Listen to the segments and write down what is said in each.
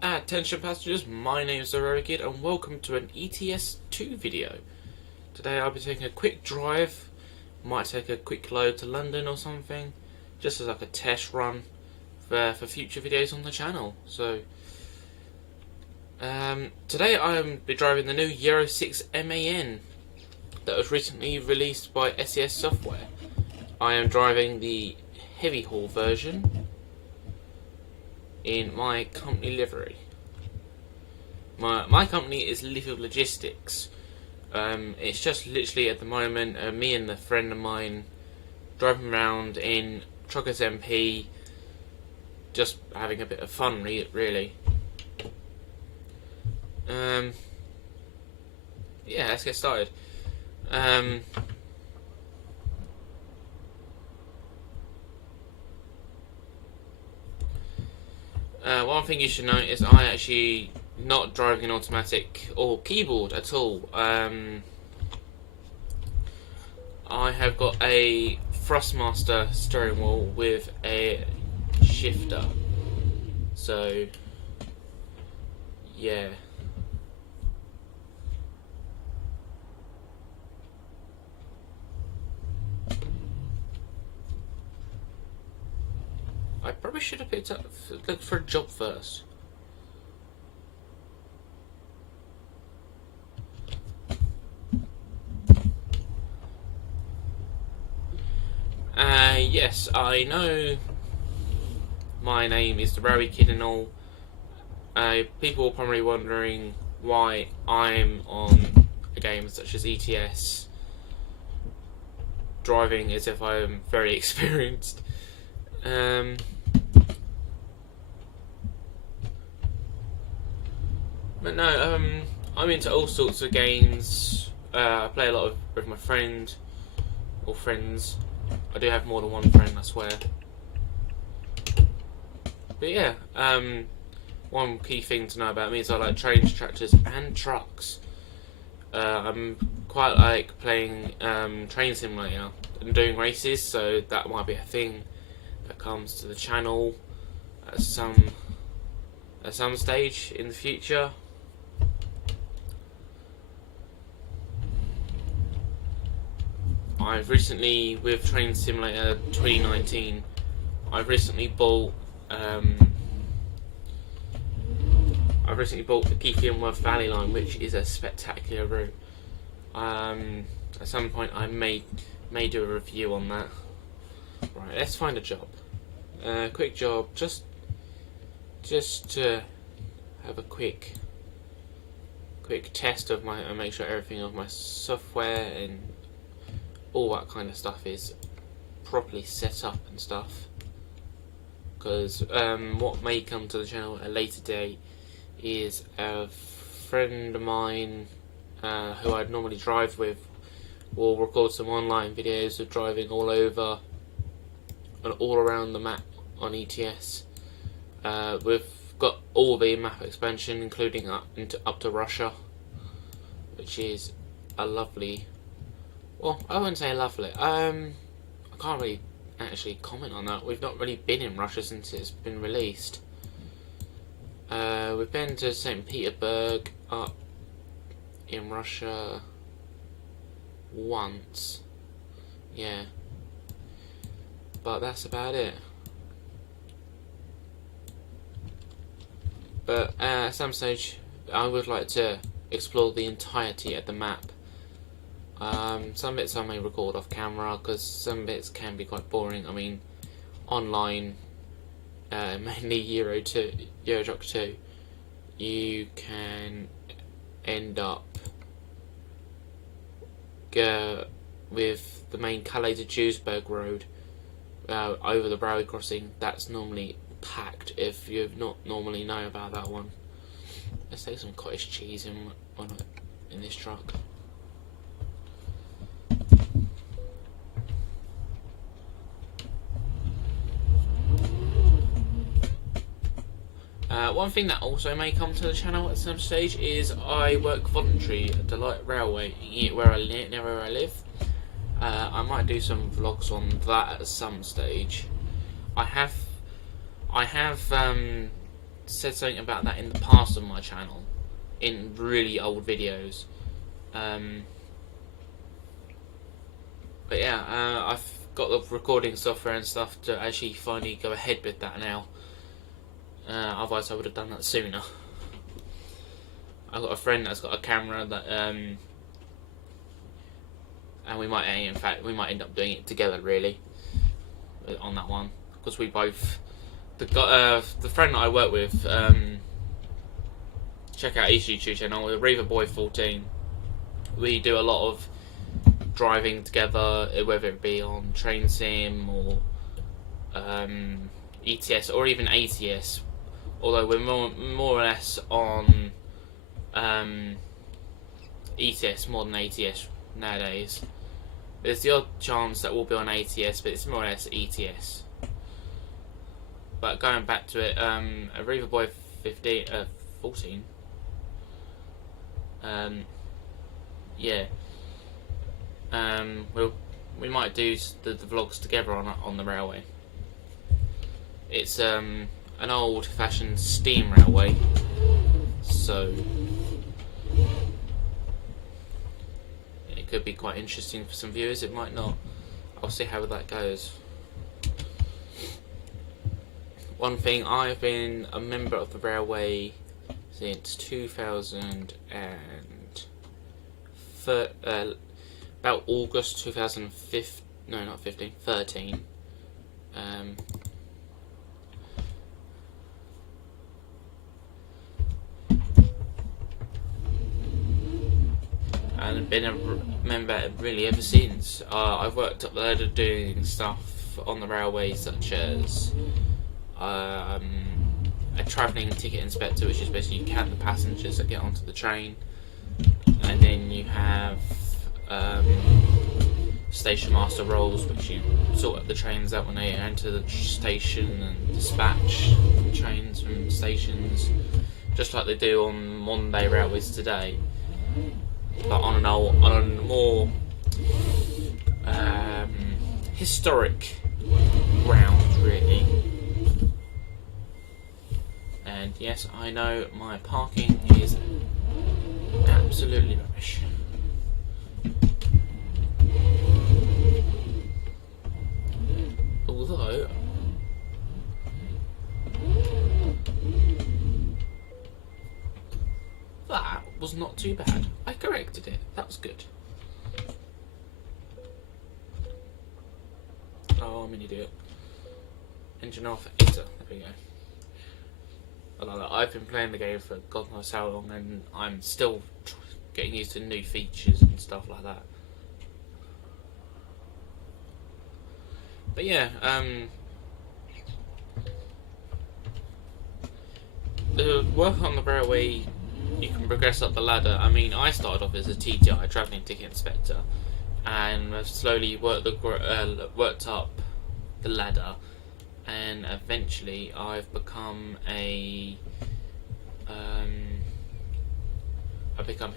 Attention passengers, my name is Kid and welcome to an ETS2 video. Today I'll be taking a quick drive, might take a quick load to London or something, just as like a test run for future videos on the channel. So, today I'll be driving the new Euro 6 MAN that was recently released by SES Software. I am driving the heavy haul version in my company livery. My company is Lithium Logistics. It's just literally at the moment me and a friend of mine driving around in Truckers MP, just having a bit of fun, really. Yeah, let's get started. One thing you should note is I actually not driving an automatic or keyboard at all. I have got a Thrustmaster steering wheel with a shifter. So, yeah. I probably should have looked for a job first. Yes, I know my name is the Rowie Kid and all. People are probably wondering why I'm on a game such as ETS, driving as if I'm very experienced. But no, I'm into all sorts of games. I play a lot with my friend or friends. I do have more than one friend, I swear. But yeah, one key thing to know about me is I like trains, tractors, and trucks. I'm quite like playing Train Simulator and doing races, so that might be a thing that comes to the channel at some stage in the future. I've recently, with Train Simulator 2019, I've recently bought the Keith Worth Valley line, which is a spectacular route. At some point I may do a review on that. Right, let's find a job. Quick job, just to have a quick test of and make sure everything of my software and all that kind of stuff is properly set up and stuff. Because what may come to the channel at a later date is a friend of mine who I'd normally drive with will record some online videos of driving all over and all around the map on ETS. We've got all the map expansion, including up to Russia, which is a lovely. Well, I wouldn't say lovely. I can't really actually comment on that. We've not really been in Russia since it's been released. We've been to St. Petersburg up in Russia once. Yeah. But that's about it. But at some stage, I would like to explore the entirety of the map. Some bits I may record off camera because some bits can be quite boring. I mean, online, mainly Euro Truck 2, you can end up with the main Calais to Duisburg road over the railway crossing. That's normally packed if you not normally know about that one. Let's take some cottage cheese in this truck. One thing that also may come to the channel at some stage is I work voluntary at the Light Railway near where I live. I might do some vlogs on that at some stage. I have said something about that in the past on my channel, in really old videos. But yeah, I've got the recording software and stuff to actually finally go ahead with that now. Otherwise I would have done that sooner. I've got a friend that's got a camera that, and we might, in fact, we might end up doing it together really, on that one, because we both, the friend that I work with, check out his YouTube channel, ReaverBoy14. We do a lot of driving together, whether it be on train sim or ETS or even ATS. Although we're more or less on ETS more than ATS nowadays. There's the odd chance that we'll be on ATS, but it's more or less ETS. But going back to it, a ReaverBoy 14. Yeah. We might do the vlogs together on the railway. It's an old-fashioned steam railway, so it could be quite interesting for some viewers. It might not. I'll see how that goes. One thing, I've been a member of the railway since 2000 and about August 2015. No, not 15. 13. And I've been a member really ever since. I've worked up the ladder doing stuff on the railway, such as a travelling ticket inspector, which is basically you count the passengers that get onto the train, and then you have station master roles, which you sort the trains out when they enter the station and dispatch trains from stations, just like they do on modern day railways today, but on a more historic ground, really. And yes, I know my parking is absolutely rubbish. Although that was not too bad. I corrected it. That was good. Oh, I'm an idiot. Engine off, enter. There we go. I've been playing the game for God knows how long, and I'm still getting used to new features and stuff like that. But yeah, the work on the railway, you can progress up the ladder. I mean, I started off as a TTI, travelling ticket inspector, and I've slowly worked up the ladder, and eventually I've become a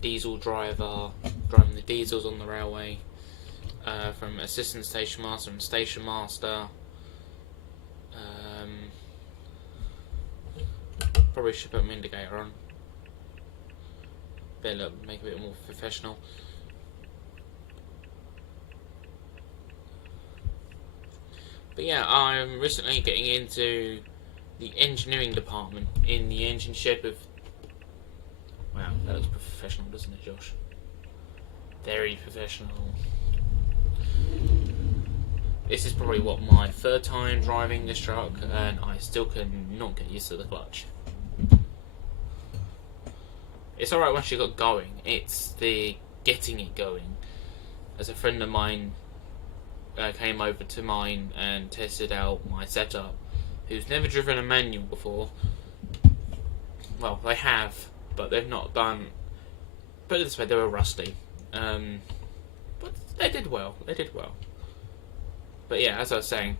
diesel driver, driving the diesels on the railway, from assistant station master and station master. Probably should put my indicator on. Better make it a bit more professional. But yeah, I'm recently getting into the engineering department in the engine shed with... Wow, that looks professional, doesn't it, Josh? Very professional. This is probably what, my third time driving this truck, and I still cannot get used to the clutch. It's alright once you got going, it's the getting it going. As a friend of mine came over to mine and tested out my setup, who's never driven a manual before. Well, they have, but they've not done... Put it this way, they were rusty. But they did well, But yeah, as I was saying,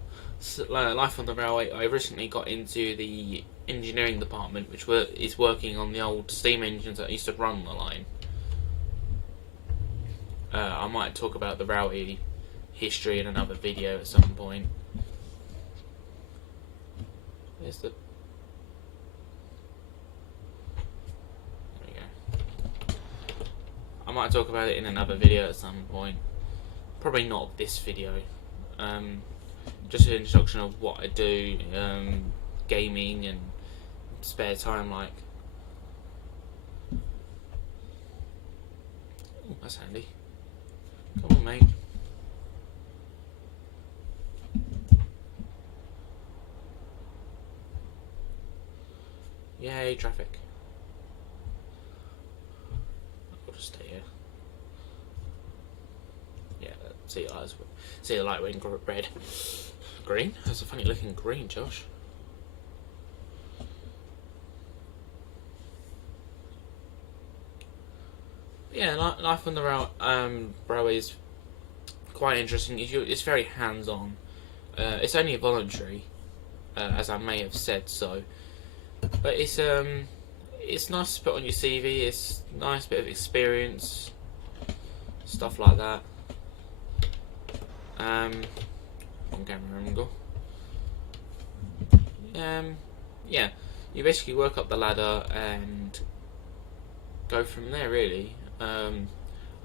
life on the railway, I recently got into the engineering department, which is working on the old steam engines that used to run the line. I might talk about the railway history in another video at some point. There's the... might talk about it in another video at some point. Probably not this video. Just an introduction of what I do, gaming and spare time like. Ooh, that's handy. Come on, mate. Yay, traffic. I'll just stay here. Yeah, see the light went red. Green? That's a funny looking green, Josh. Yeah, life on the railway is quite interesting. It's very hands-on. It's only voluntary, as I may have said so. But it's nice to put on your CV. It's a nice bit of experience, stuff like that. On camera angle. Yeah, you basically work up the ladder and go from there. Really,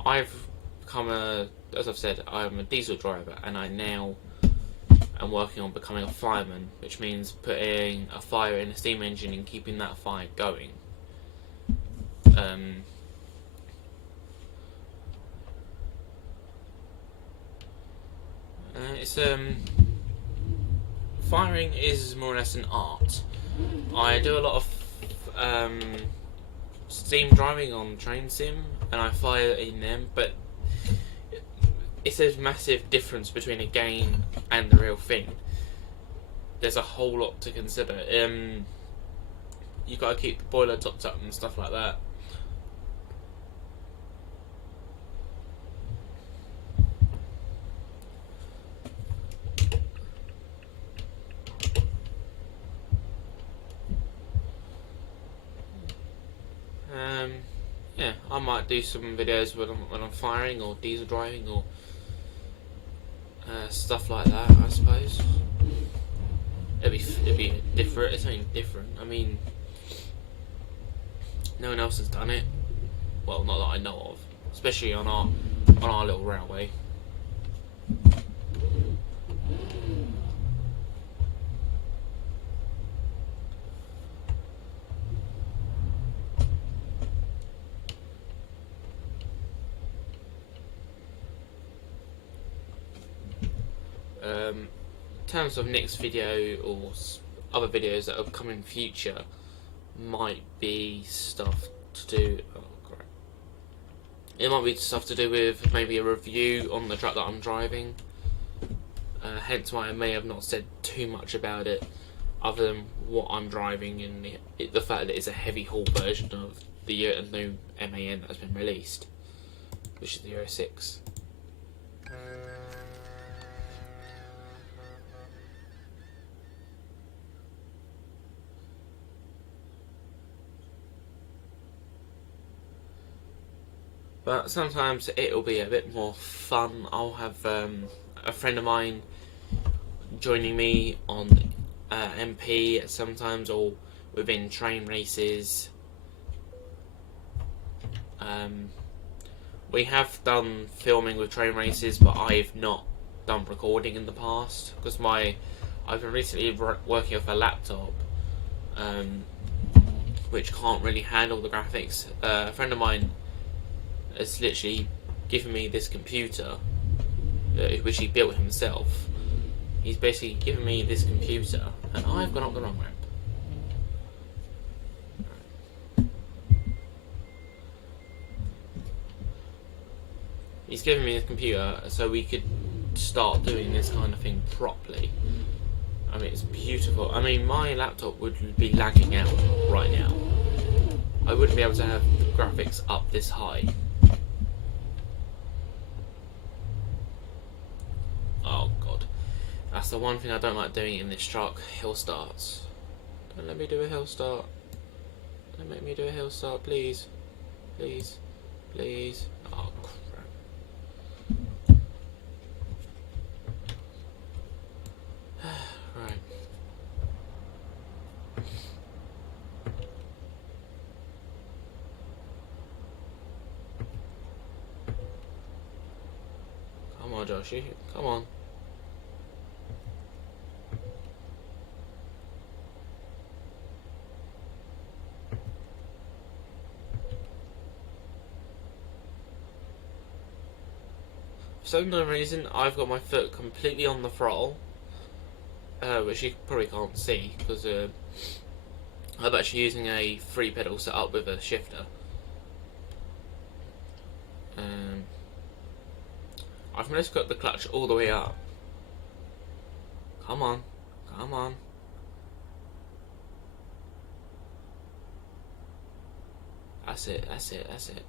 I've become as I've said, I'm a diesel driver, and I now am working on becoming a fireman, which means putting a fire in a steam engine and keeping that fire going. Firing is more or less an art. I do a lot of steam driving on Train Sim, and I fire in them, but it's a massive difference between a game and the real thing. There's a whole lot to consider. You got to keep the boiler topped up and stuff like that. Yeah, I might do some videos when I'm firing or diesel driving or stuff like that, I suppose. It'd be different. It's something different. I mean, no one else has done it. Well, not that I know of, especially on our little railway. In terms of next video or other videos that will come in future, might be stuff to do. Oh, crap. It might be stuff to do with maybe a review on the truck that I'm driving. Hence why I may have not said too much about it, other than what I'm driving and the fact that it's a heavy haul version of the new MAN that's been released, which is the Euro 6. But sometimes it'll be a bit more fun. I'll have a friend of mine joining me on MP sometimes, or within train races. We have done filming with train races, but I've not done recording in the past because I've been recently working off a laptop, which can't really handle the graphics. A friend of mine has literally given me this computer, which he built himself. He's basically given me this computer, and I've gone up the wrong ramp. He's given me this computer so we could start doing this kind of thing properly. I mean, it's beautiful. I mean, my laptop would be lagging out right now. I wouldn't be able to have graphics up this high. Oh god, that's the one thing I don't like doing in this truck, hill starts. Don't let me do a hill start. Don't make me do a hill start, please. Please. Please. Oh crap. Right. Josh, come on. For some reason, I've got my foot completely on the throttle, which you probably can't see because I'm actually using a 3-pedal setup with a shifter. I've managed to got the clutch all the way up. Come on, come on. That's it, that's it, that's it.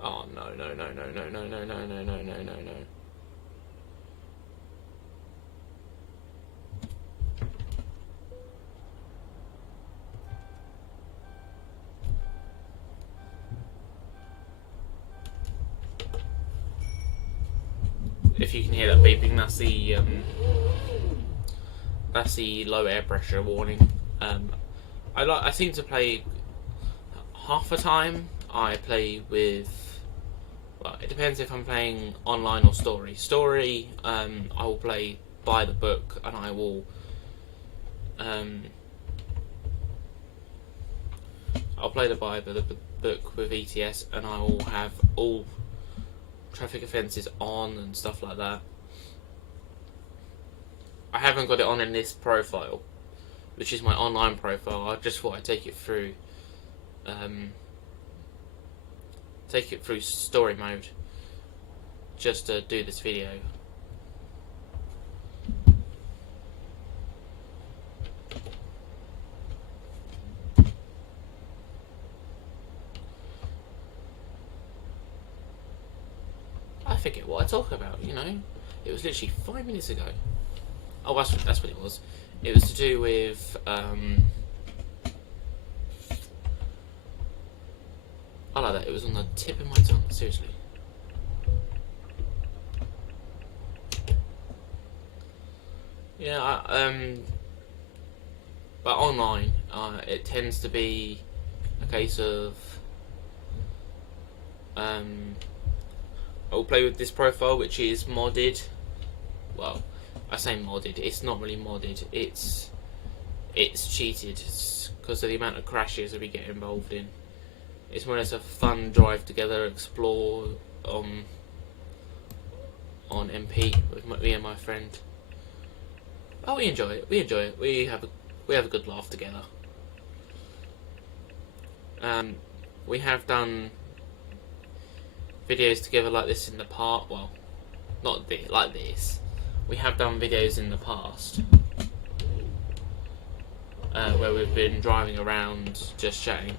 Oh no, no, no, no, no, no, no, no, no, no, no, no, no. If you can hear that beeping, that's the low air pressure warning. I seem to play half the time. I play with, well, it depends if I'm playing online or story. Story, I will play by the book, and I will I'll play by the book with ETS, and I will have all traffic offences on and stuff like that. I haven't got it on in this profile, which is my online profile. I just thought I'd take it through story mode just to do this video. I forget what I talk about, you know. It was literally 5 minutes ago. Oh, that's what it was. It was to do with I like that. It was on the tip of my tongue. Seriously. Yeah. But online, it tends to be a case of I'll play with this profile, which is modded. Well, I say modded. It's not really modded. It's cheated because of the amount of crashes that we get involved in. It's more or less a fun drive together, explore on MP with me and my friend. Oh, we enjoy it. We enjoy it. We have a good laugh together. We have done videos together like this in the past. Well, not like this. We have done videos in the past where we've been driving around just chatting,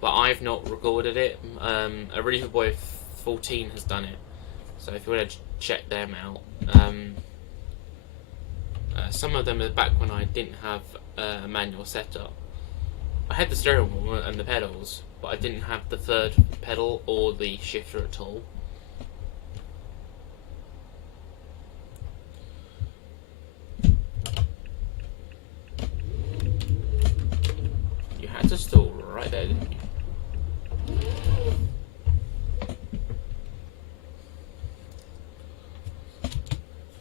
but I've not recorded it. Aretha Boy 14 has done it, so if you want to check them out. Some of them are back when I didn't have a manual setup. I had the steering wheel and the pedals, but I didn't have the third pedal or the shifter at all. You had to stall right there, didn't you?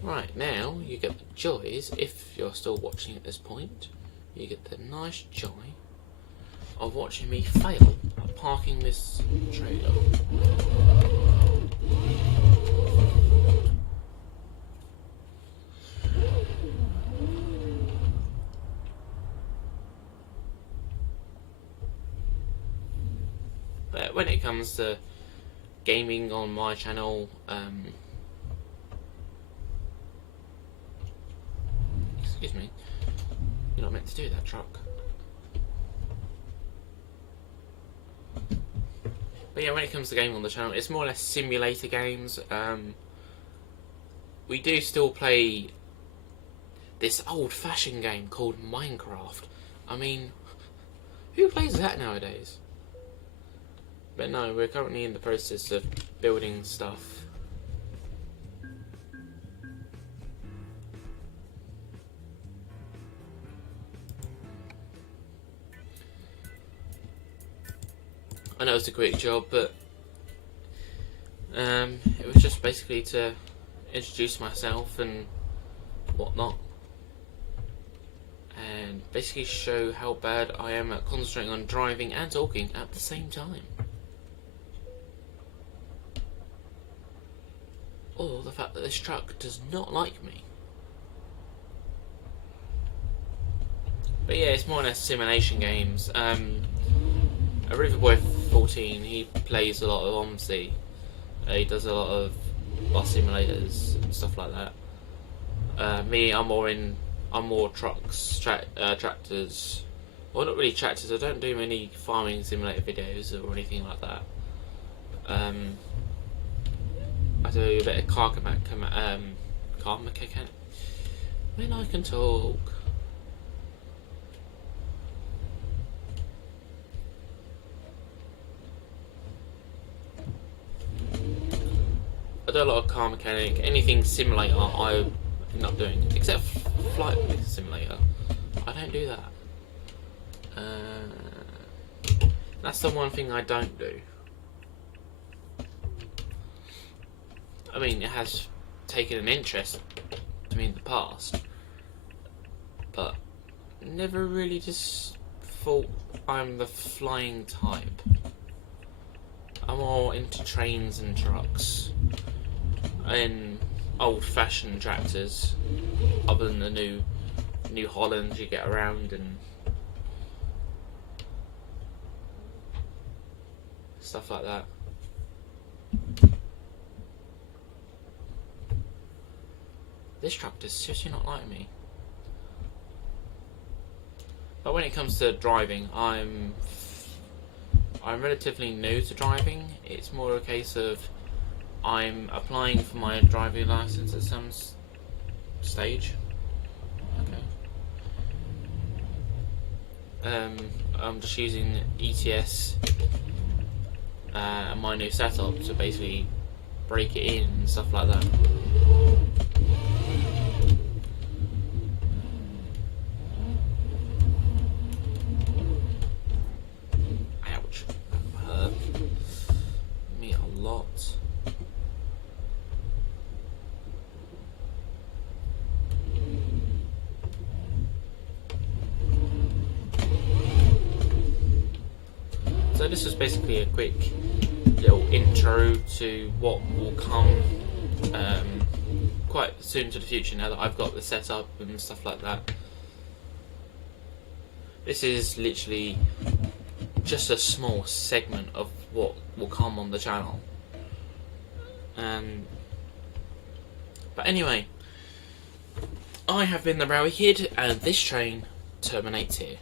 Right, now you get the joys, if you're still watching at this point, you get the nice joy of watching me fail at parking this trailer. But when it comes to gaming on my channel, excuse me, you're not meant to do that, truck. But yeah, when it comes to gaming on the channel, it's more or less simulator games. We do still play this old-fashioned game called Minecraft. I mean, who plays that nowadays? But no, we're currently in the process of building stuff. I know it's a quick job, but it was just basically to introduce myself and whatnot, and basically show how bad I am at concentrating on driving and talking at the same time. Or the fact that this truck does not like me. But yeah, it's more or less simulation games. Riverboy 14, he plays a lot of OMSI. He does a lot of bus simulators and stuff like that. Me, I'm more trucks, tractors. Well, not really tractors. I don't do many farming simulator videos or anything like that. I do a bit of car mechanic. When I can talk. I do a lot of car mechanic, anything simulator I end up doing, except flight simulator. I don't do that. That's the one thing I don't do. I mean, it has taken an interest to me in the past, but never really just thought I'm the flying type. I'm more into trains and trucks and old-fashioned tractors, other than the New Holland you get around and stuff like that. This truck does seriously not like me. But when it comes to driving, I'm relatively new to driving. It's more a case of I'm applying for my driving license at some stage. Okay. I'm just using ETS and my new setup to basically break it in and stuff like that. Ouch. That hurt me a lot. So this was basically a quick little intro to what will come quite soon to the future, now that I've got the setup and stuff like that. This is literally just a small segment of what will come on the channel. But anyway, I have been the Railway Kid, and this train terminates here.